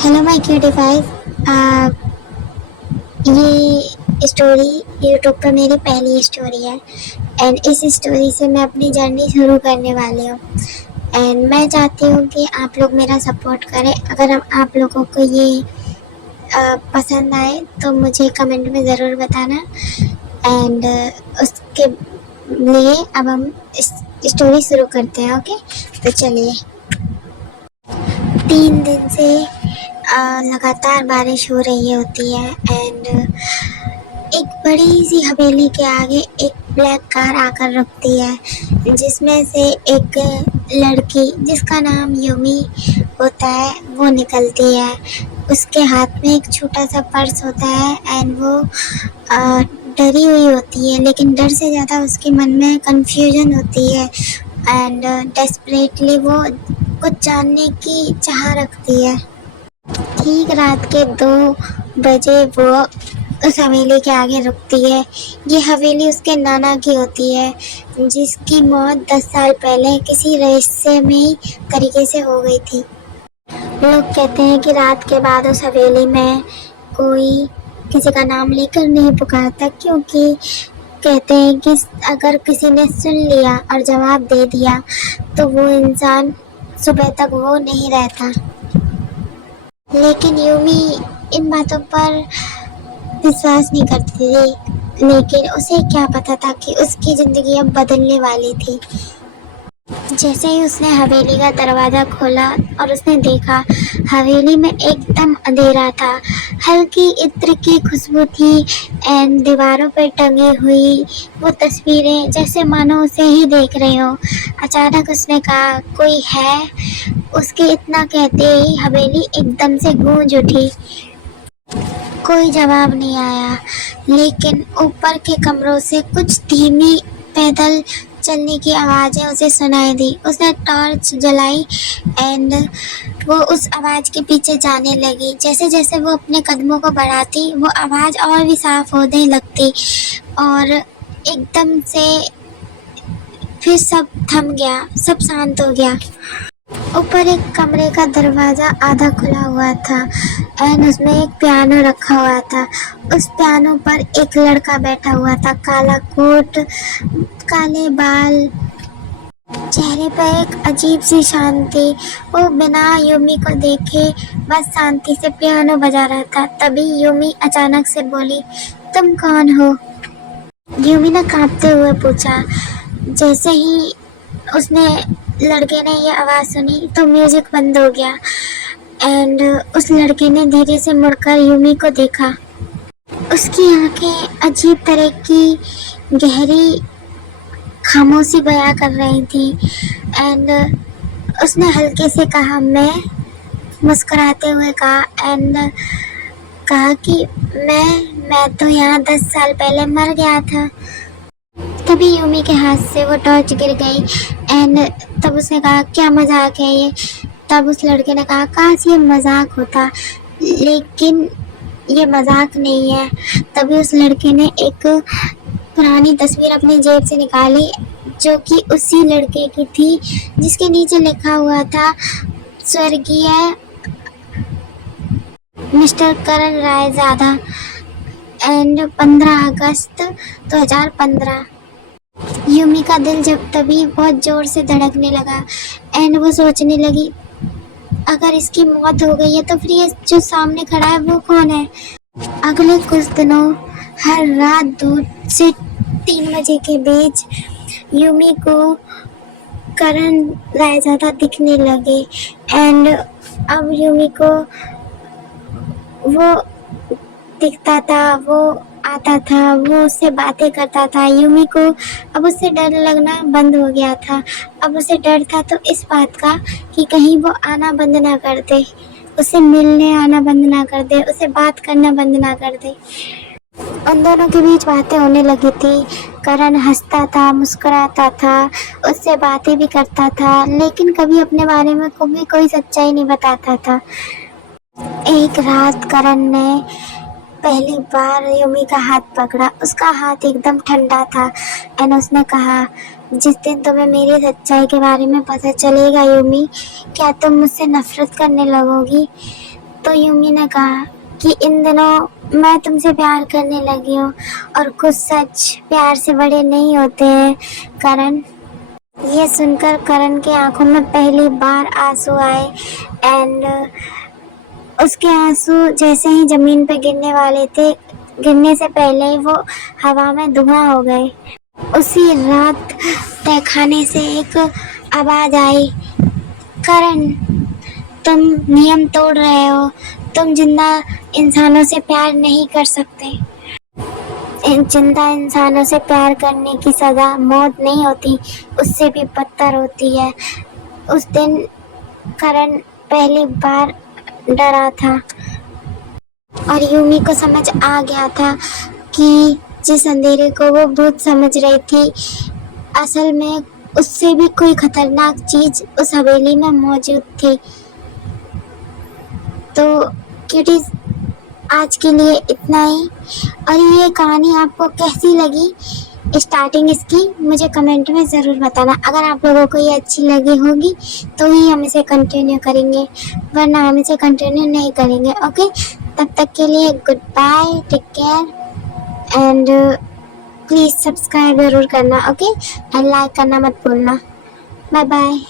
Hello my क्यूटीफाइज। ये story YouTube पर मेरी पहली स्टोरी है एंड इस स्टोरी से मैं अपनी जर्नी शुरू करने वाली हूँ। एंड मैं चाहती हूँ कि आप लोग मेरा सपोर्ट करें। अगर आप लोगों को ये पसंद आए तो मुझे कमेंट में ज़रूर बताना। एंड उसके लिए अब हम इस स्टोरी शुरू करते हैं। ओके, तो चलिए। 3 दिन से लगातार बारिश हो रही होती है एंड एक बड़ी सी हवेली के आगे एक ब्लैक कार आकर रुकती है, जिसमें से एक लड़की जिसका नाम यूमी होता है वो निकलती है। उसके हाथ में एक छोटा सा पर्स होता है एंड वो डरी हुई होती है, लेकिन डर से ज़्यादा उसके मन में कन्फ्यूजन होती है एंड डेस्परेटली वो कुछ जानने की चाह रखती है। ठीक रात के 2 बजे वो उस हवेली के आगे रुकती है। ये हवेली उसके नाना की होती है, जिसकी मौत 10 साल पहले किसी रहस्यमयी तरीके से हो गई थी। लोग कहते हैं कि रात के बाद उस हवेली में कोई किसी का नाम लेकर नहीं पुकारता, क्योंकि कहते हैं कि अगर किसी ने सुन लिया और जवाब दे दिया तो वो इंसान सुबह तक वो नहीं रहता। लेकिन यूमी इन बातों पर विश्वास नहीं करती थी, लेकिन उसे क्या पता था कि उसकी ज़िंदगी अब बदलने वाली थी। जैसे ही उसने हवेली का दरवाज़ा खोला और उसने देखा, हवेली में एकदम अंधेरा था। हल्की इत्र की खुशबू थी एंड दीवारों पर टंगी हुई वो तस्वीरें जैसे मानो उसे ही देख रही हो। अचानक उसने कहा, कोई है? उसके इतना कहते ही हवेली एकदम से गूंज उठी। कोई जवाब नहीं आया, लेकिन ऊपर के कमरों से कुछ धीमी पैदल चलने की आवाज़ें उसे सुनाई दी। उसने टॉर्च जलाई एंड वो उस आवाज़ के पीछे जाने लगी। जैसे जैसे वो अपने कदमों को बढ़ाती, वो आवाज़ और भी साफ होने लगती और एकदम से फिर सब थम गया, सब शांत हो गया। ऊपर एक कमरे का दरवाज़ा आधा खुला हुआ था एंड उसमें एक पियानो रखा हुआ था। उस पियानो पर एक लड़का बैठा हुआ था, काला कोट, काले बाल, चेहरे पर एक अजीब सी शांति। वो बिना यूमी को देखे बस शांति से पियानो बजा रहा था। तभी यूमी अचानक से बोली, तुम कौन हो? यूमी ने कांपते हुए पूछा। जैसे ही उसने लड़के ने ये आवाज़ सुनी तो म्यूजिक बंद हो गया एंड उस लड़के ने धीरे से मुड़कर यूमी को देखा। उसकी आंखें अजीब तरह की गहरी खामोशी बयां कर रही थी एंड उसने हल्के से कहा, मैं, मुस्कुराते हुए कहा एंड कहा कि मैं तो यहाँ 10 साल पहले मर गया था। तभी यूमी के हाथ से वो टॉर्च गिर गई एंड तब उसने कहा, क्या मजाक है ये? तब उस लड़के ने कहा, काश ये मजाक होता, लेकिन ये मजाक नहीं है। तभी उस लड़के ने एक पुरानी तस्वीर अपनी जेब से निकाली, जो कि उसी लड़के की थी, जिसके नीचे लिखा हुआ था, स्वर्गीय mister Karan Raizada and 15 August 2015। Yumi का दिल जब तभी बहुत जोर से धड़कने लगा एंड वो सोचने लगी, अगर इसकी मौत हो गई है तो फिर ये जो सामने खड़ा है वो कौन है? अगले कुछ दिनों हर रात 2 से 3 बजे के बीच यूमी को करण रायजादा दिखने लगे एंड अब यूमी को वो दिखता था, वो आता था, वो उससे बातें करता था। यूमी को अब उससे डर लगना बंद हो गया था। अब उसे डर था तो इस बात का कि कहीं वो आना बंद ना कर दे, उसे मिलने आना बंद ना कर दे, उसे बात करना बंद ना कर दे। उन दोनों के बीच बातें होने लगी थी। करण हंसता था, मुस्कुराता था, उससे बातें भी करता था, लेकिन कभी अपने बारे में कभी कोई सच्चाई नहीं बताता था। एक रात करण ने पहली बार यूमी का हाथ पकड़ा। उसका हाथ एकदम ठंडा था एंड उसने कहा, जिस दिन तुम्हें मेरी सच्चाई के बारे में पता चलेगा यूमी, क्या तुम मुझसे नफरत करने लगोगी? तो यूमी ने कहा कि इन दिनों मैं तुमसे प्यार करने लगी हूँ और कुछ सच प्यार से बड़े नहीं होते हैं करण। ये सुनकर करण के आंखों में पहली बार आंसू आए एंड उसके आंसू जैसे ही जमीन पर गिरने वाले थे, गिरने से पहले ही वो हवा में धुआं हो गए। उसी रात तहखाने से एक आवाज आई, करण तुम नियम तोड़ रहे हो, तुम जिंदा इंसानों से प्यार नहीं कर सकते। इन जिंदा इंसानों से प्यार करने की सजा मौत नहीं होती, उससे भी बदतर होती है। उस दिन करण पहली बार डरा था और यूमी को समझ आ गया था कि जिस अंधेरे को वो भूत समझ रही थी, असल में उससे भी कोई खतरनाक चीज उस हवेली में मौजूद थी। तो क्यूटीज, आज के लिए इतना ही। और ये कहानी आपको कैसी लगी स्टार्टिंग इसकी, मुझे कमेंट में ज़रूर बताना। अगर आप लोगों को ये अच्छी लगी होगी तो ही हम इसे कंटिन्यू करेंगे, वरना हम इसे कंटिन्यू नहीं करेंगे। ओके, तब तक के लिए goodbye, take care and please subscribe ज़रूर करना। ओके, एंड लाइक करना मत भूलना। Bye bye.